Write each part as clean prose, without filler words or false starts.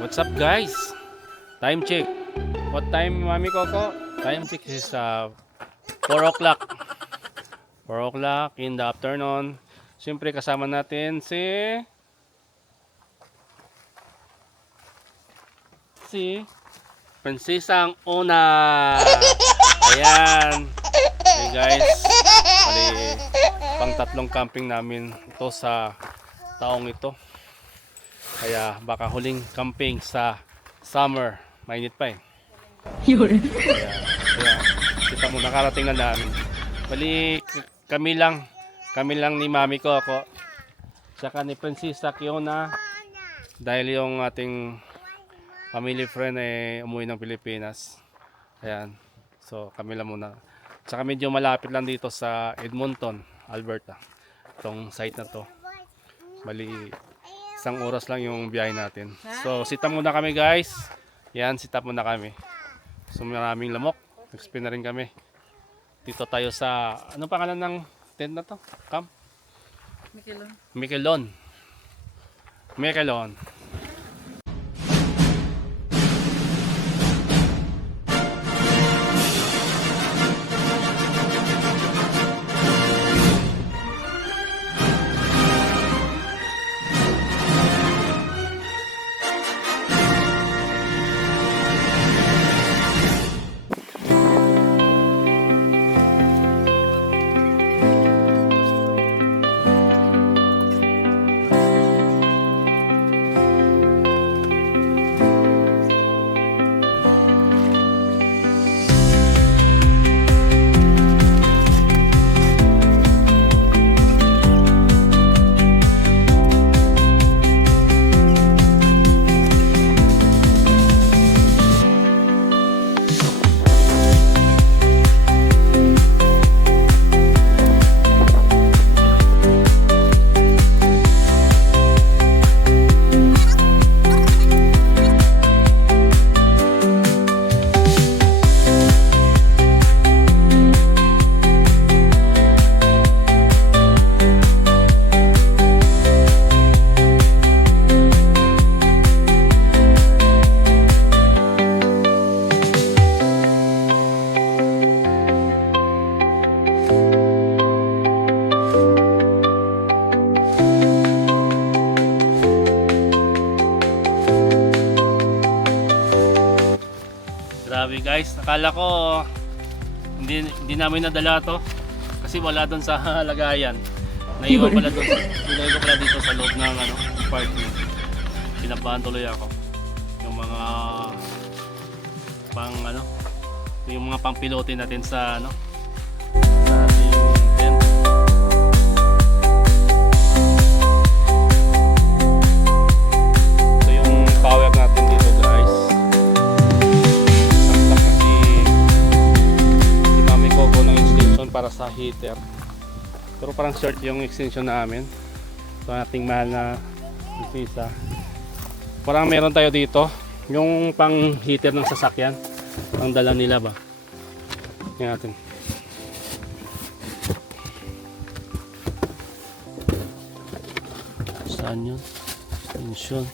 What's up guys? Time check. What time Mami Coco? Time check is 4 o'clock. 4 o'clock in the afternoon. Siyempre kasama natin si Prinsesang Una. Ayan. Okay guys. Bali, pang tatlong camping namin ito sa taong ito. Kaya baka huling camping sa summer. Mainit pa eh. Kaya kita mo nakarating na namin. Bali kami lang ni Mami ko ako. Tsaka ni Prinsesa Kiona. Dahil yung ating family friend ay umuwi ng Pilipinas. Ayan. So kami lang muna. Tsaka medyo malapit lang dito sa Edmonton, Alberta. Itong site na to. Bali 1 oras lang yung biyahe natin. So sita muna kami guys. Yan, sita muna kami. So maraming lamok. Nag-spin na rin kami. Dito tayo sa, ano pangalan ng tent na to? Camp? Miquelon. Grabe guys, nakala ko hindi namin nadala to kasi wala doon sa lagayan. Naiwan pala doon. Nilagay ko pala dito sa loob ng apartment. Pinabahan tuloy ako. Yung mga yung mga pangpilote natin sa sa ating tent. So yung power natin dito guys. Para sa heater, pero parang short yung extension namin. So ating mahal na Prinsesa, parang meron tayo dito yung pang heater ng sasakyan, ang dala nila ba. Tingnan natin. Saan yun? Extension.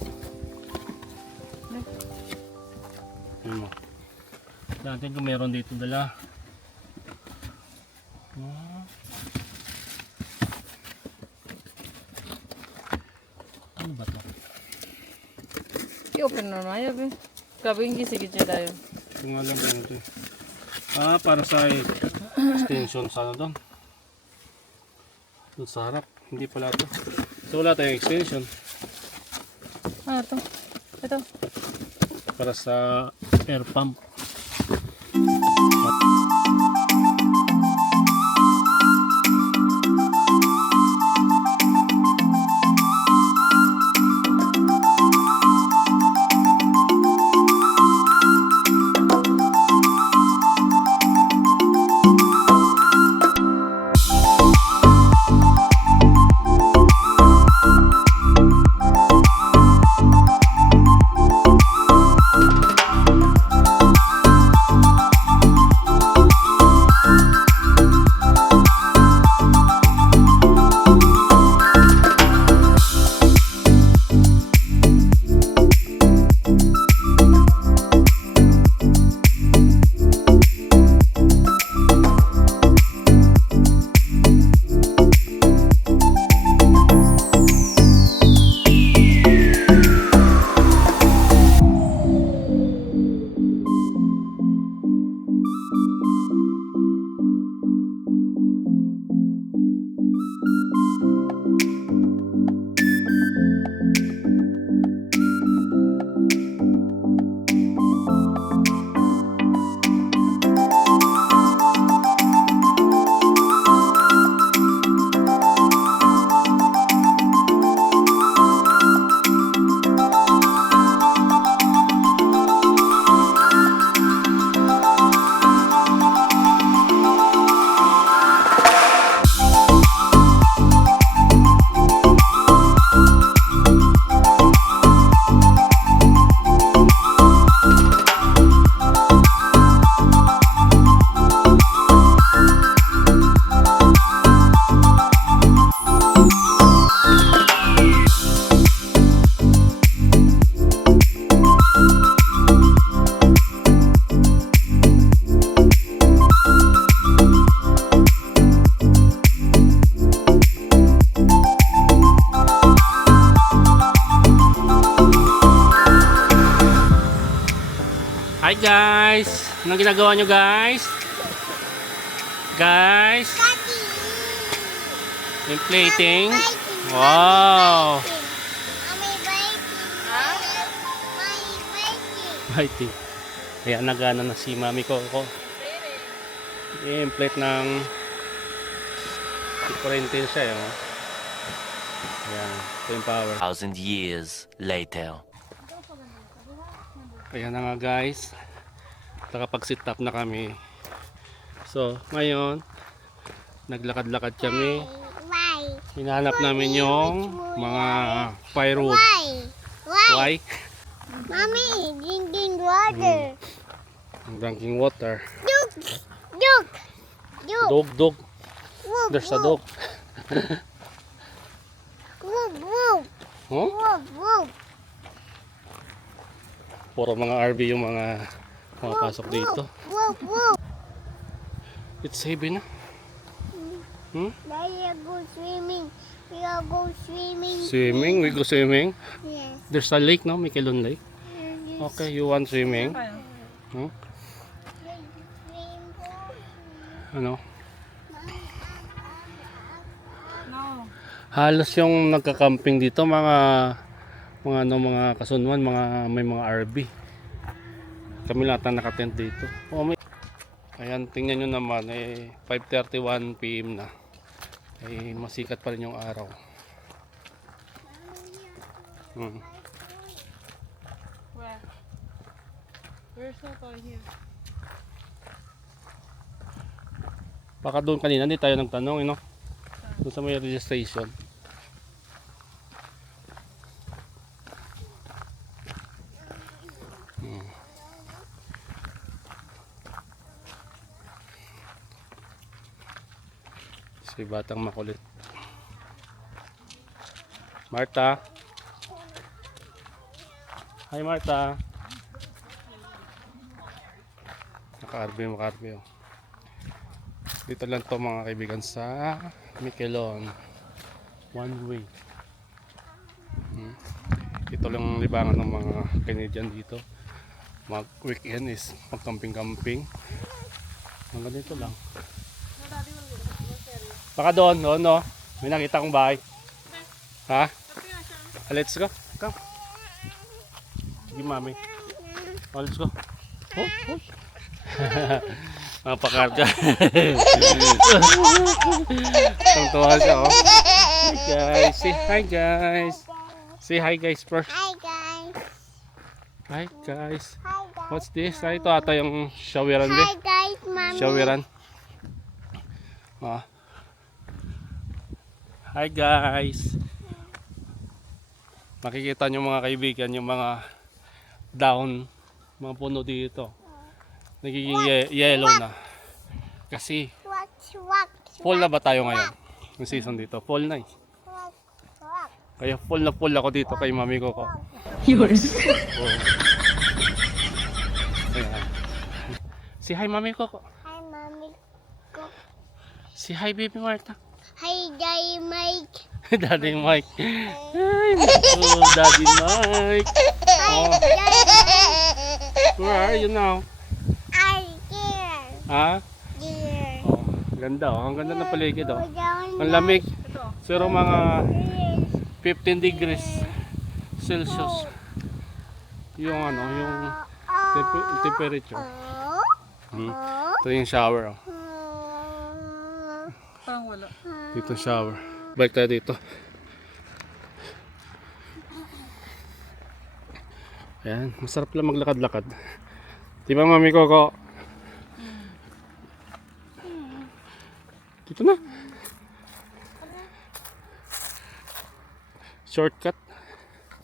Tingnan mo natin kung meron dito dala. Ano ba ito? I-open na naman yun. Kabing gisi-gisi tayo. Ito nga lang ito. Para sa extension sa doon. Doon sa harap. Hindi pala ito. So wala tayong extension. Ito. Ito. Para sa air pump. Hi guys! Anong ginagawa nyo guys? Guys? Yung plating? Wow! Fighting. Kaya nagana na si Mami Coco. Yung plate ng kurente siya. Yung. Ayan. Ito yung power. 1,000 years later. Ayan na nga guys. Nakapag-sit up na kami. So, ngayon, naglakad-lakad kami. Hinahanap namin yung mga firewood. Why? Mommy, drinking water. Drinking water. Look, look, look. Dog. Whoop, There's a dog. whoop, whoop, Huh? whoop, whoop. Puro mga RV yung mga pumapasok dito. Whoop, whoop. It's heavy na. Hmm? Daddy, go swimming. We are go swimming. Swimming? We go swimming? Yes. There's a lake, no? Mikelon Lake. Okay, you want swimming? Hmm? Ano? No. Halos yung nagka-camping dito mga kasunwan, may mga RV. Kami lahat ang nakatent dito. Oh, ayan, tingnan nyo naman, 5:31 PM na. Masikat pa rin yung araw. Where? Where's the toy here? Baka doon kanina, hindi tayo nagtanong, doon sa may registration. Si batang makulit. Marta. Hi Marta. Naka-RV. Dito lang to mga kaibigan sa Mikelon. One way. Ito lang libangan ng mga Canadian dito. Mag weekend is mag camping. Hanggang dito lang. Baka doon, no? May nakita kong bahay. Ha? Let's go. Come. Sige, Mami. Let's go. Oh. Mapakarga. Tungtuhan siya, oh. Hi guys. Say hi guys. Say hi guys first. Hi, guys. Hi guys. Hi, guys. What's this? Ito ata yung showeran din. Hi, guys, mommy. Showeran. Hi guys. Makikita nyo mga kaibigan yung mga down, mga puno dito. Nagiging yellow na. Kasi Swak. fall na ba tayo ngayon? Yung season dito. Fall na eh. Swak. Kaya fall na fall ako dito kay Mami Coco. Yours. Oh. Ayan. Si hi Mami Coco. Hi, mommy. Si hi baby Marta. Hi, Daddy Mike. Daddy Mike. Hi, Daddy Mike. Oh, where are you now? I'm here. Ha? Here. Oh, ganda oh. Ang ganda ng paligid oh. Ang lamig. Pero mga 15 degrees Celsius. Yung yung temperature. Ito yung shower oh. Parang wala. Dito shower. Balik tayo dito. Ayan, masarap lang maglakad-lakad. Di ba Mami Coco? Dito na. Shortcut.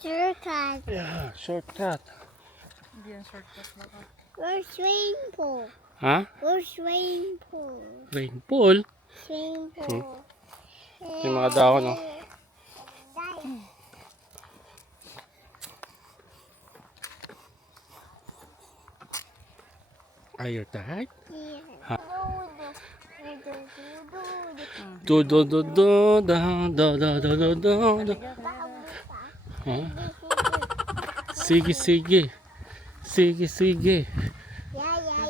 Shortcut. Yeah, shortcut. Hindi yan shortcut baka. Where's swimming pool? Ha? Where's swimming pool? Rainpool. Swimming pool. Ito yung mga dahon oh. Are you tired? Yeah. Do do do do da da da da da da da. Ha? Sige. Sige, sige. Yeah, yeah,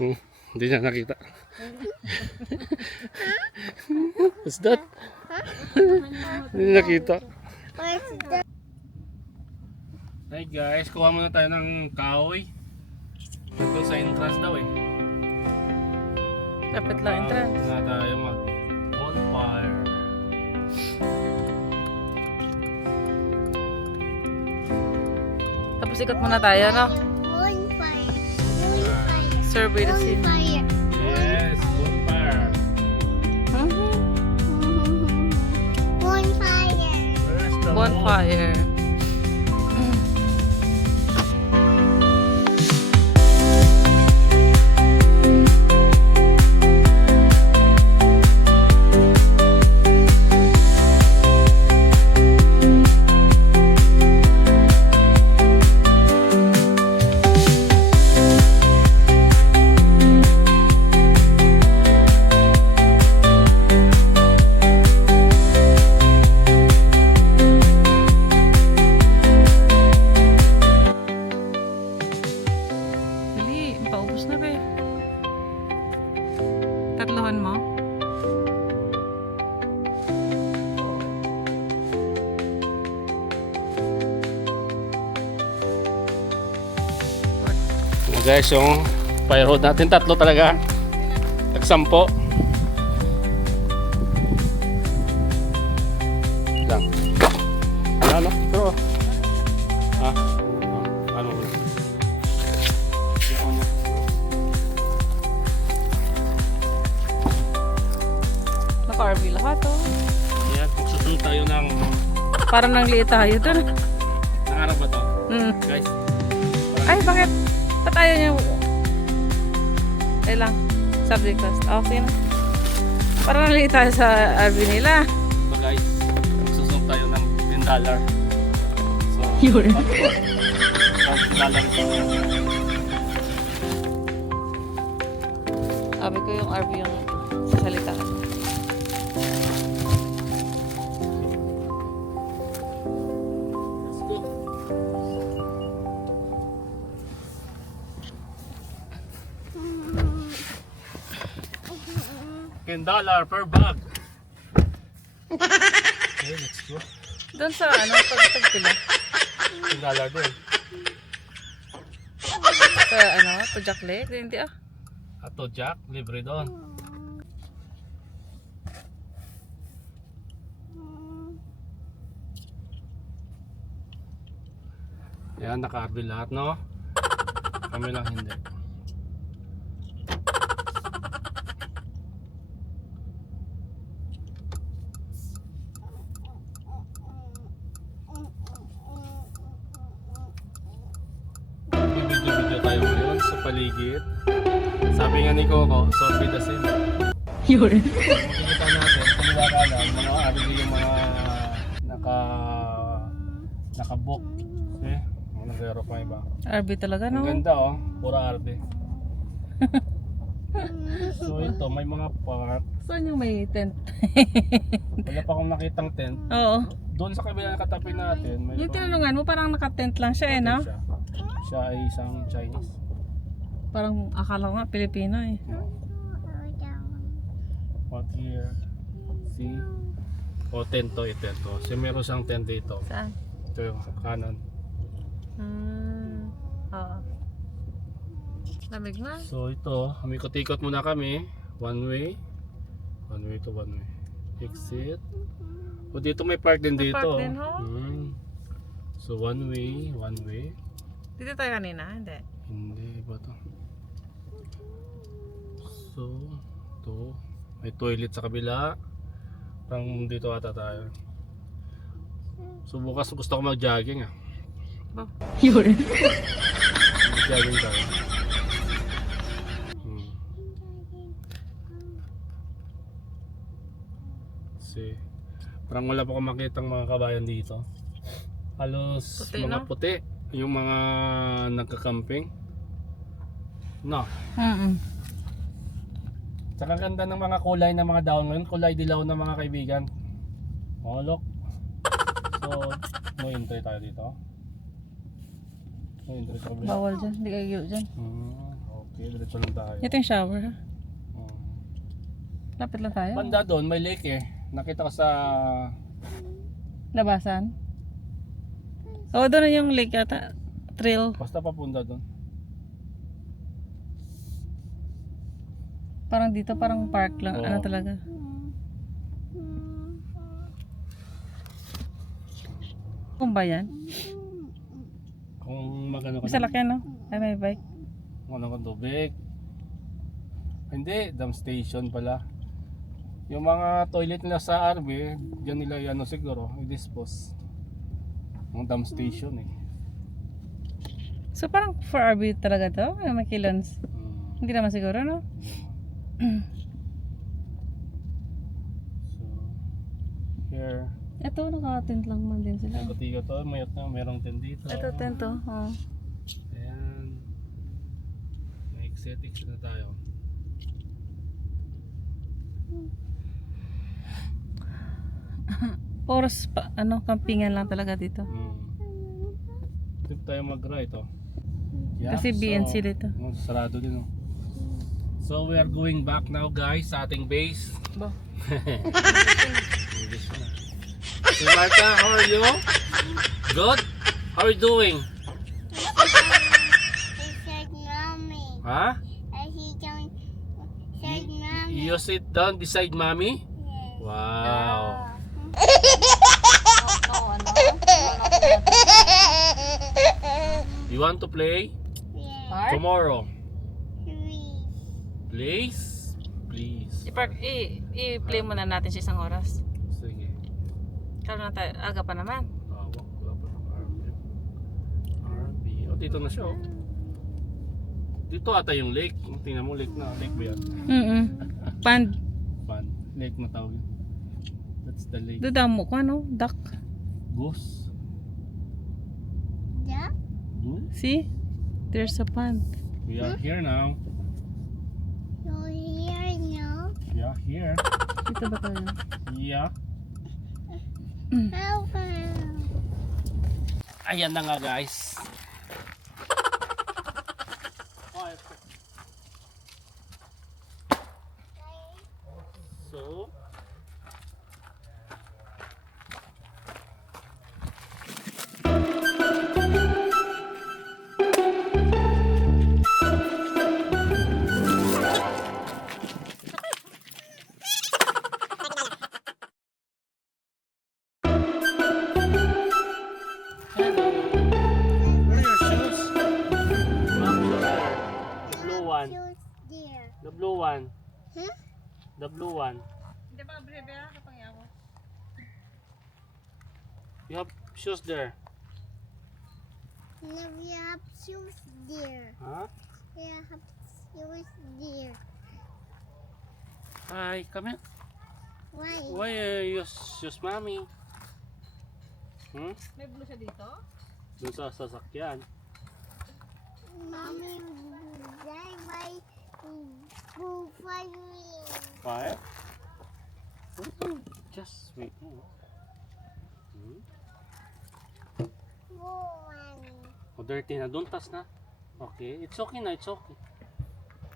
yeah. Hindi niya nakita. What's that? Hindi niya nakita. What's that? Hey guys, kuha muna tayo ng kahoy. Nandun sa entrance daw eh. Dapat lang entrance. Na tayo mag bonfire. Tapos ikot muna tayo, no? Bonfire. Bonfire. Survey the scene. Bonfire. Yes, bonfire. Bonfire. Where's the Bonfire. Dali, paubos na be. Tatlohan mo? Guys, yung fire road natin, tatlo talaga. Tagsampo. Lang. Ano? Pero, ano? Naka-RV lahat, oh. Yan, magsusunod tayo ng, Parang nang liit tayo dun. nangarap ba to? Mm. Guys, Ay, bakit? Ba't ayaw niya? Ay lang. Subject test. Okay na. Parang nang liit tayo sa RV nila. so guys, magsusunod tayo ng $10. So, Yun. $10 ito. Sabi ko yung RV yung sasalita. Let's go. $10 per bag. Okay, let's go. Doon sa ano, pagpila. $10 din. Sa ano, Pajak Lake. Hindi ah. Ato Jack, libre doon. Yan, naka-RV lahat, no? Kami lang hindi. Video-video tayo ngayon sa paligid. Sabi nga ni Coco, survey the scene. Yun. Makikita natin, kung nilakalan, mga RV yung mga naka-book. See? Mga nag-aero pa iba. RV talaga, Ang no? ganda oh, pura RV. So ito, may mga park. Saan yung may tent? Wala pa akong nakitang tent. Oo. Doon sa kabila ng katabi natin, may Yung tinanungan mo, parang naka-tent lang siya eh, no? Siya ay isang Chinese. Parang akala ko nga Pilipino eh. What here? See? O, tent to, tent to. So meron siyang tent dito. Saan? Ito yung kanan. Oo. Lamig na. So ito, umikot-ikot muna kami. One way. One way to one way. Exit. O dito may park din May dito. park din, ho? So one way, one way. Dito tayo kanina, hindi. Hindi ba to? So, to may toilet sa kabila. Parang dito ata tayo. So bukas gusto ko mag-jogging ah. Yun. Mag-jogging tayo. See. Parang wala pa akong makitang mga kabayan dito. Halos Puti, mga no? puti. Yung mga nagka-camping. No. Tsaka ganda ng mga kulay ng mga dahon ngayon. Kulay dilaw ng mga kaibigan. Oh, look. So, no entry tayo dito. Ayun, diretso kami. Bawal dyan. Hindi kayo dyan. Okay, diretso lang tayo. Ito yung shower ha. Hmm. Lapit lang tayo. Banda doon, may lake eh. Nakita ko sa... Labasan. Oo, doon na yung lake yata. Trail. Basta papunta doon. Parang dito, parang park lang. Oo. Ano talaga. Kung ba yan? Kung magano ka May salakyan no? Ay, may bike. kung ano kang tubig. Hindi, dam station pala. Yung mga toilet nila sa RV, dyan nila ano siguro, i-dispose. Yung dam station eh. So parang for RV talaga to? May kilons. Hindi naman siguro no? So, here. Ito, naka-tent lang man din sila. Katiga to, mayroong tent dito. Ito, tent to. Oh. Ayan. May exit na tayo. Oras pa, ano, campingan lang talaga dito. Trip tayo mag-ride oh. Yeah, Kasi BNC dito. Sarado din oh. So we are going back now guys sa ating base. Bo. So Marta, how are you? Good? How are you doing? I said mommy. Huh? I sit down. Said mommy. You sit down beside mommy? Yes. Wow. You want to play? Yes. Tomorrow. Three. Please? Please. I-play muna natin sa isang oras. Sige. Kala na tayo, aga pa naman. Wala pa ng RV. RV. Oh, dito na siya oh. Dito ata yung lake. Tingnan mo lake na. Lake ba yan? Pand. Fun. Lake na tawag yun. That's the lake. Dudamo ko ano? Duck. Goose. Yeah. Goose? See? There's a pond. We are here now. You're here now. Yeah, here. Dito ba tayo? Yeah. How come? Ayan na nga guys. So, where are your shoes? The blue one. Shoes there. The blue one. Hmm? The blue one. Hindi ba brebe kapag ako? You have shoes there. No, we have shoes there. Huh? We have shoes there. Hi, come here. Why? Why you use mommy? Hmm? May blue siya dito? Doon sa sasakyan. Mommy, die by go for me. Why? Just wait. Hmm? Go on. Oh, dirty na. Don't touch na. Okay. It's okay na. It's okay.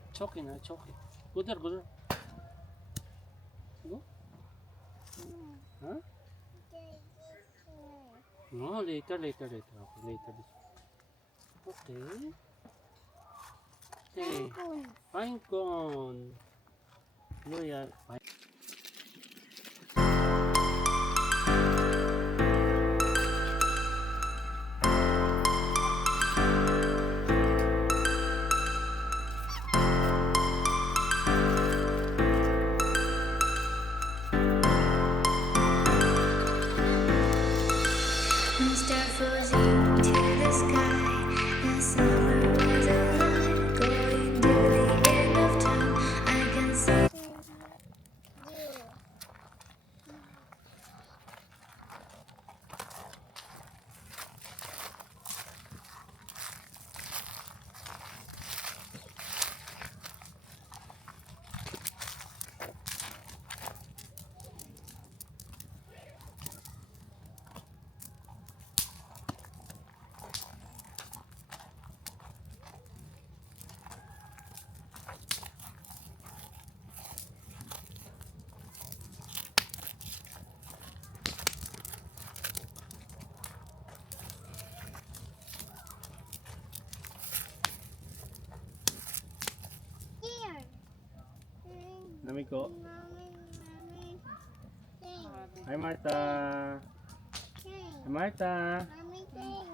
It's okay na. It's okay. Go there. Go there. Go. Huh? No, later. Okay, later. Okay. Okay. Fine cone. Loyal. Fine. Mr. Frozen to the sky. The summer was alive, going to the end of time. I can see. Mami ko. Mommy. Sing. Hi, Martha. Sing. Hi, Martha. Mommy, sing.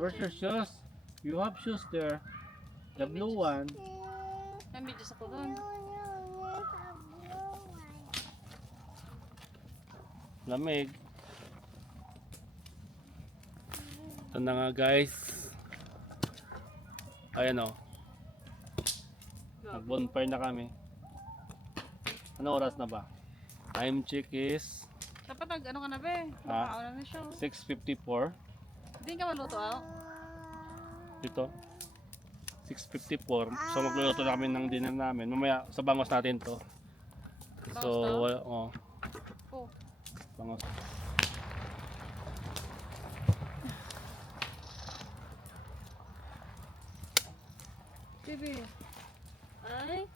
Where's your shoes? You have shoes there. The blue one. May videos ako doon. Lamig. Ito na nga guys. Ayan o. Nag-bonfire na kami. Ano oras na ba? Time check is Dapat ano ka na be? Ah. Makauna na siya. 6:54. Hindi ka maluto out? Dito. 6:54. So magluluto na kami ng dinner namin. Mamaya sa bangos natin to. So, oh, Oh. bangos. Baby. Ay.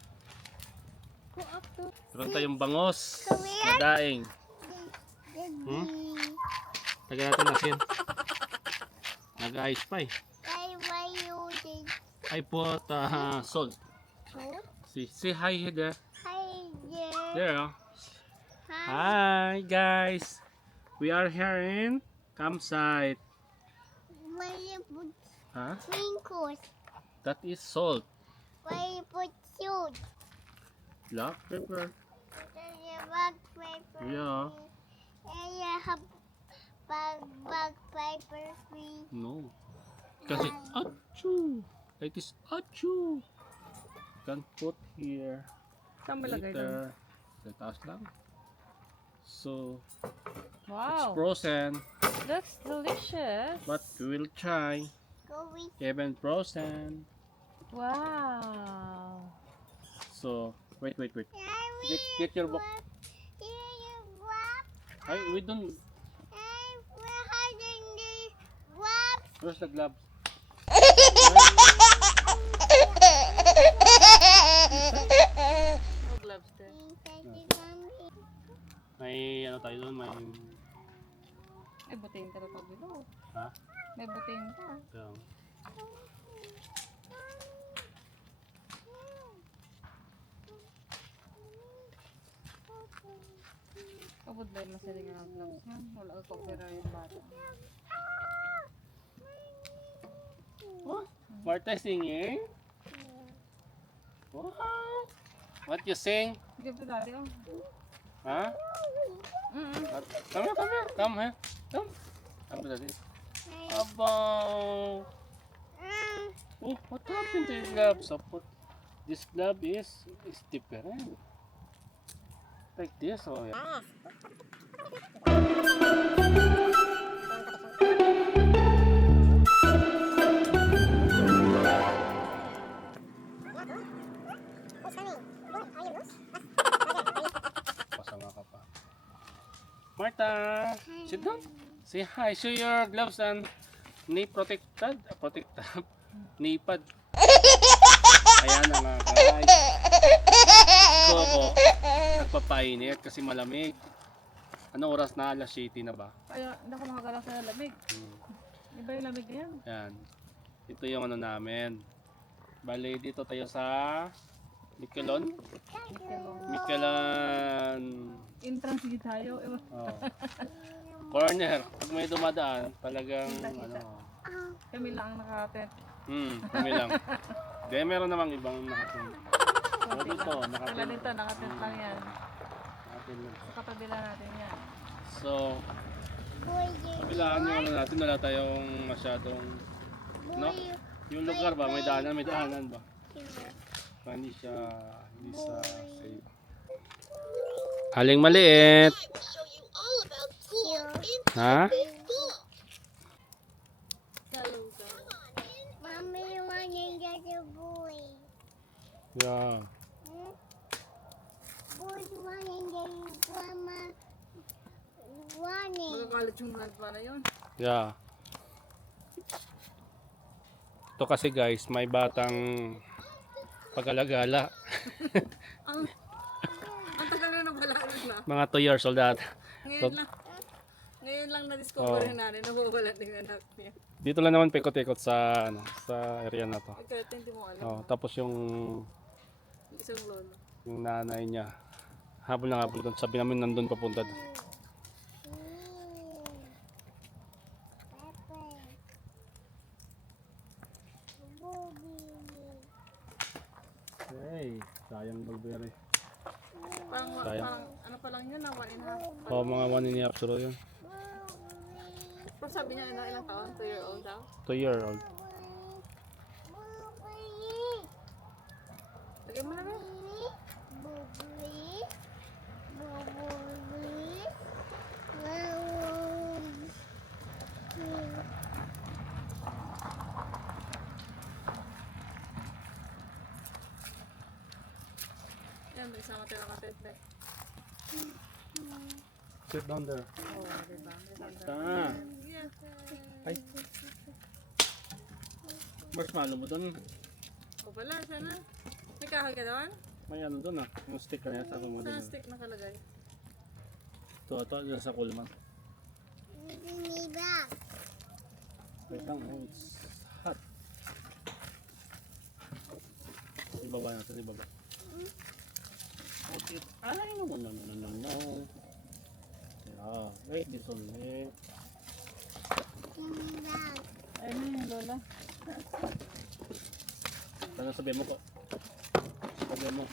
Go up to. Meron tayong bangos na daing. Lagyan natin asin. Nag-ice pa eh. Why using I put salt. salt? Say hi there. Hi there. There. Oh. Hi. Hi guys. We are here in campsite. Why you put Huh? sprinkles? That is salt. Why you put salt? Black pepper. Then you bag paper. Yeah. And you have bag paper free. No. Kasi achoo. Like this achoo. Can put here. Saan mo lagay doon? Later. Sa taas lang. So, it's Wow. frozen. That's delicious. But we will try. Go with Even frozen. Wow. So, wait. Get your book. Here you grab. Ay, we don't. And we're hiding the grab. Where's the gloves? No gloves there. May ano tayo doon? May... May buting ka na pabilo. Ha? May buting ka. So, Kapag ba yung masiling ng gloves niya? Wala ka copyright yung bata. Martha singing? Wow! What you sing? Give to daddy oh. Huh? Come here. Come. Come to daddy. About... Oh, what happened to your glove? So put... This glove is different. Like this, oh yeah. Pasama ka pa. Martha, sit down. Say hi. Show your gloves and knee protected. Knee pad. Ayan na nga guys. Coco, nagpapainit kasi malamig. Anong oras na? Alas 7 na ba? Kaya hindi ako makagalaw sa lamig. Iba yung lamig na yan. Yan. Ito yung ano namin. Bale, dito tayo sa Miquelon. Miquelon. Entrance dito tayo. Oh. Corner. Pag may dumadaan, talagang ano. Kami lang ang nakatent. Kami lang. Kaya meron namang ibang nakatin. Pero dito, Wala nakatin. dito, nakatent lang yan. Nakatin lang. Sa katabi lang natin yan. So, kabilaan yung ano natin, wala tayong masyadong, no? Yung lugar ba, may daanan ba? Hindi siya safe. Haling maliit. Ha? Mommy, you want to get a boy? Yeah. Boys running, grandma running. Magkakalit yung hand pa na yun. Yeah. Ito kasi guys, may batang pag-alagala. Ang tagal na nabalaran na. Mga 2 years old at. Ngayon lang na-discover natin, nawawala din ang anak niya. Dito lang naman pikot-ikot sa sa area na to. Ikaw, hindi mo alam. Oh, tapos yung Isang lolo. nanay niya Habol na habol doon. Sabi namin nandun papunta doon. Hey, sayang Bulberry. Sayang. Parang ano pa lang yun, 1.5. Oo, mga 1.5 suro yun. Pero sabi niya ilang taon? 2-year-old daw? 2-year-old. Lagay mo na ba? Yan, may isama tayo nakatit na. Sit down there. Oo, diba? Ah. Ay. Marshmallow mo doon. O pala, sana. May kahoy ka doon? May ano doon ah. Yung sticker niya sa mo Saan din. stick nakalagay? Ito dyan sa kulman. Wait lang. Oh, it's hot. Ibaba natin, ibaba. Okay. Ay, no. Yeah, wait, this one. Wait. Ay, ano yung lola? Ano sabihin mo ko? Sabihin mo.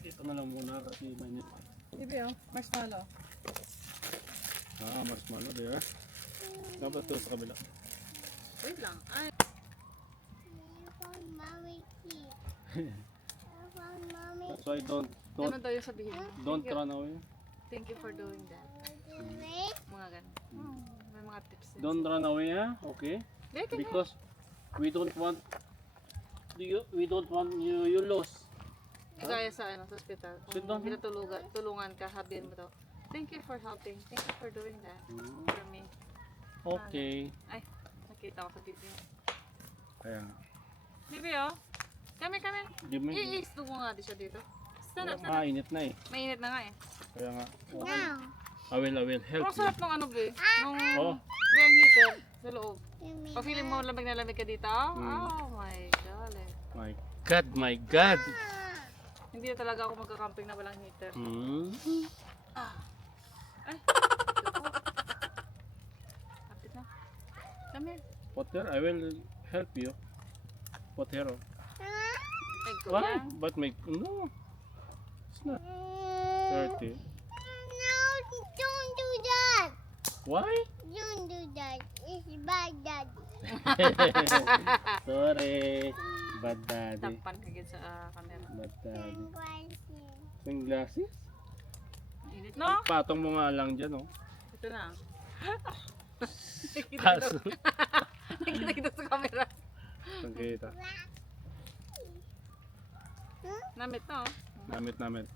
Ito na lang muna kasi mainit. Bibi oh, marshmallow. Ah, marshmallow there. Dapat ito sa kabila. Wait lang. Ay, That's why don't ano daw yung sabihin mo? don't run away. Thank you for doing that. Mga ganun. May mga tips din. Don't run away, ha? Okay? Because we don't want you lose. Gaya sa ano, sa hospital. Sit down. Kung tulungan ka, sabihin mo to. Thank you for helping. Thank you for doing that. For me. Okay. Ay, nakita ko sa video. Kaya, Bibi oh. Kami. give me. I-isto mo nga di siya dito. Sana. Mainit na eh. Mainit na nga eh. Kaya nga. I will help Pero you. sarap ng ano be. Nung Oh, bell heater sa loob. Pag feeling mo lamig na lamig ka dito. Oh my God. my God. Hindi na talaga ako magkakamping na walang heater. Hmm. Ay. Kapit na. Come here. Put here, I will help you. Put here. Oh. Ay, ko Why? lang. But make no. It's not dirty. No, don't do that. Why? Don't do that. It's bad, Daddy. Sorry. Bad daddy. Tampan kagad sa camera. Bad daddy. Glasses. Sunglasses? Init no? Patong mo nga lang dyan, oh. Ito na. Paso. Nakita sa camera. Pagkita. Namit no? Namit.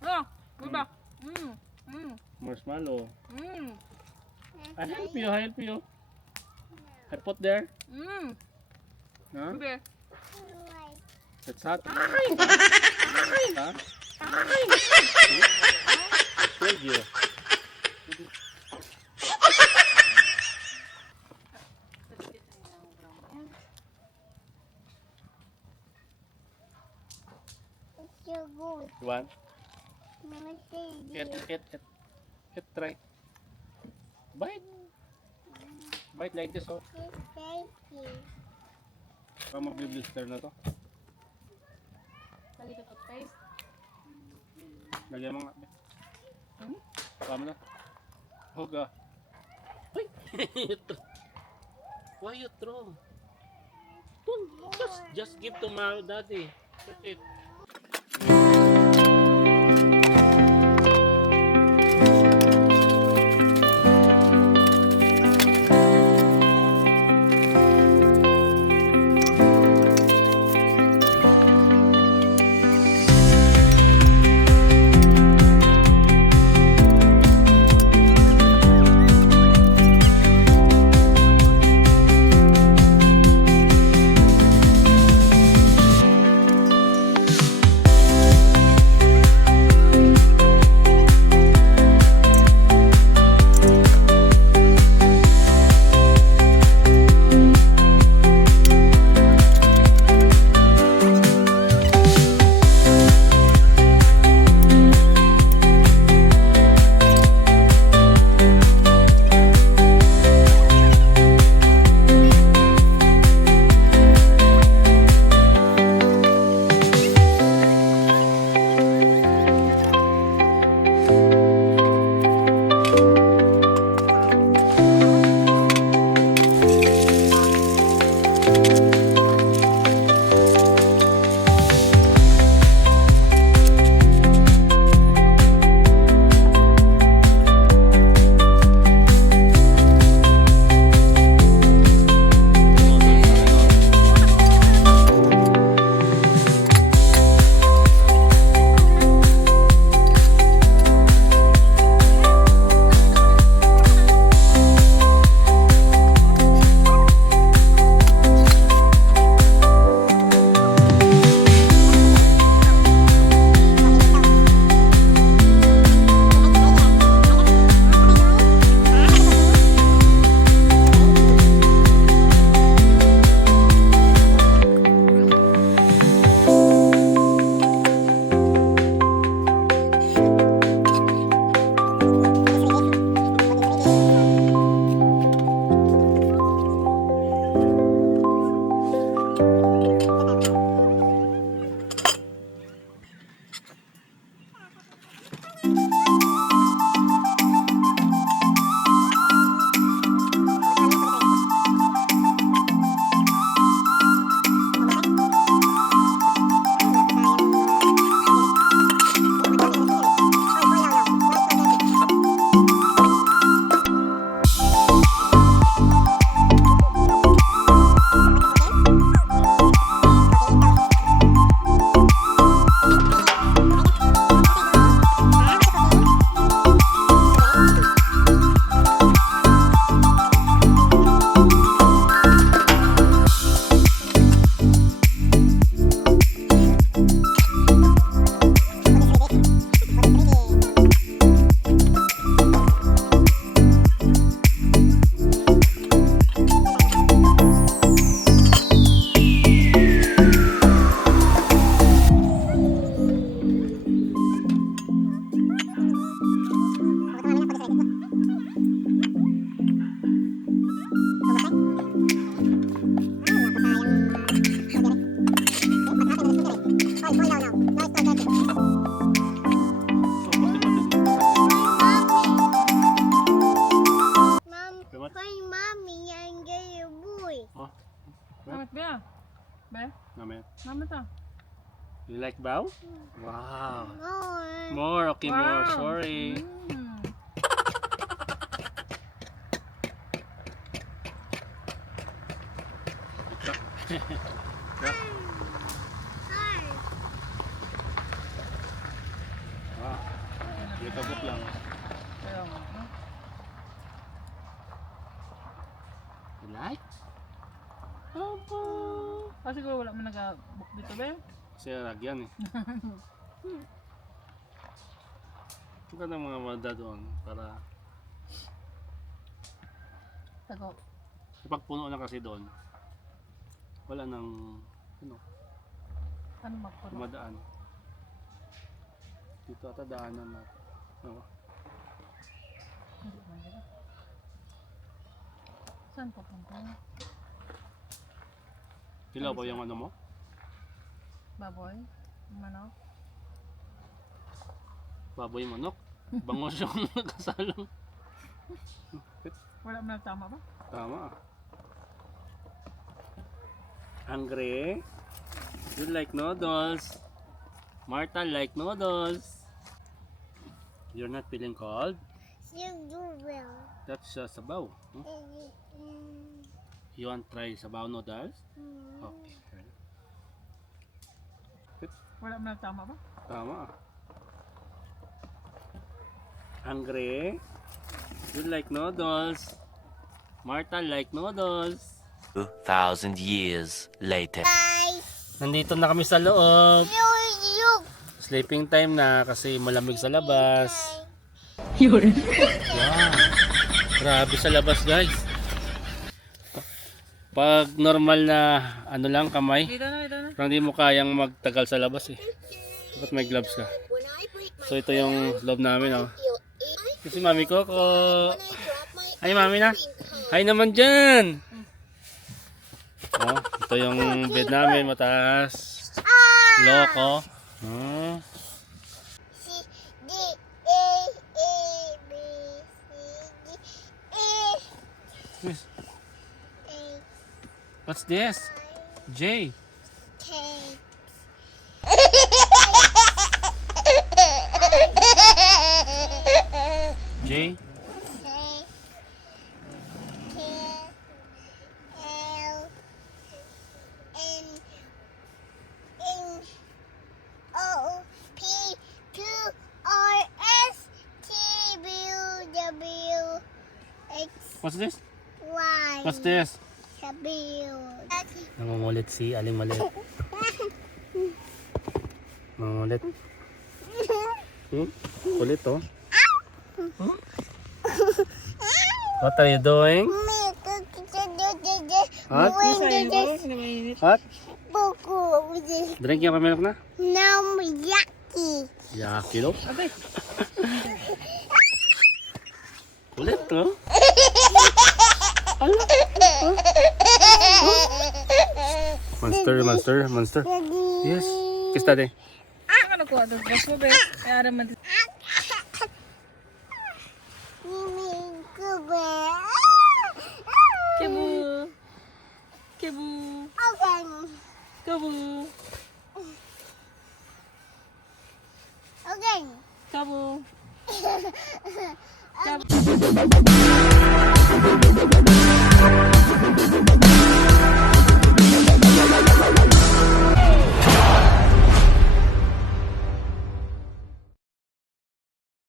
Oh, diba? Marshmallow. Mm. I help you. I put there. Huh? Bibi. It's hot. Huh? Told you. It's so good. You want? Namaste. Eat, try. Bite like this, oh. Thank you. Baka mag-blister na to. Balik ka toothpaste. Lagyan mo nga. Tama na. Huga. Uy! Why you throw? Don't, just give to my daddy. That's it. Mom, my mommy and get a boy. Oh, Mamit ba? Be? namin. Mamit ah. You like bow? Wow. More. More, okay, more. Wow. Sorry. Mm. Hi. Wow. Likabok lang. Kaya nga, no? You like? Opo. Ah, siguro wala man nag-book dito, be. Kasi lagyan eh. Ang ganda ng mga mada doon para Tago. kapag puno na kasi doon, wala nang ano, Ano magpuno? dumadaan. Dito ata daanan natin. Ano? Hindi man dito. Saan papunta? Hilaw ba yung ano mo? Baboy? Manok? Baboy manok? Bangos yung nakasalong. Wala man tama ba? Tama. Hungry? You like noodles? Martha like noodles. You're not feeling cold? You do well. That's sabaw. No? You want try sabaw noodles? Okay. Wala man tama ba? Tama. Hungry? You like noodles? Martha like noodles. 2,000 years later. Guys, Nandito na kami sa loob. you. Sleeping time na kasi malamig sa labas. Yun. Wow. Grabe sa labas, guys. Pag normal na ano lang kamay, Dito na, dito na. parang hindi mo kayang magtagal sa labas eh. Dapat may gloves ka. So ito yung loob namin, oh. Kasi mami ko. Hi mami na. Hi naman dyan. Oh, ito yung bed namin, mataas. Loko. Oh. C, D, A, B, C, D, E, A, What's this? J. K. J. What's this? What's this? Nangungulit si Aling Maliit. Nangungulit. Kulit oh. What are you doing? What? What? Drink yung milk na? Yaki daw. Kulit oh. Monster. Yes. Kiss daddy. Ano ko? Ano ko? Be? Kaya naman. Kebu. Kebu. Okay. Kebu. Okay. Kebu. Kebu.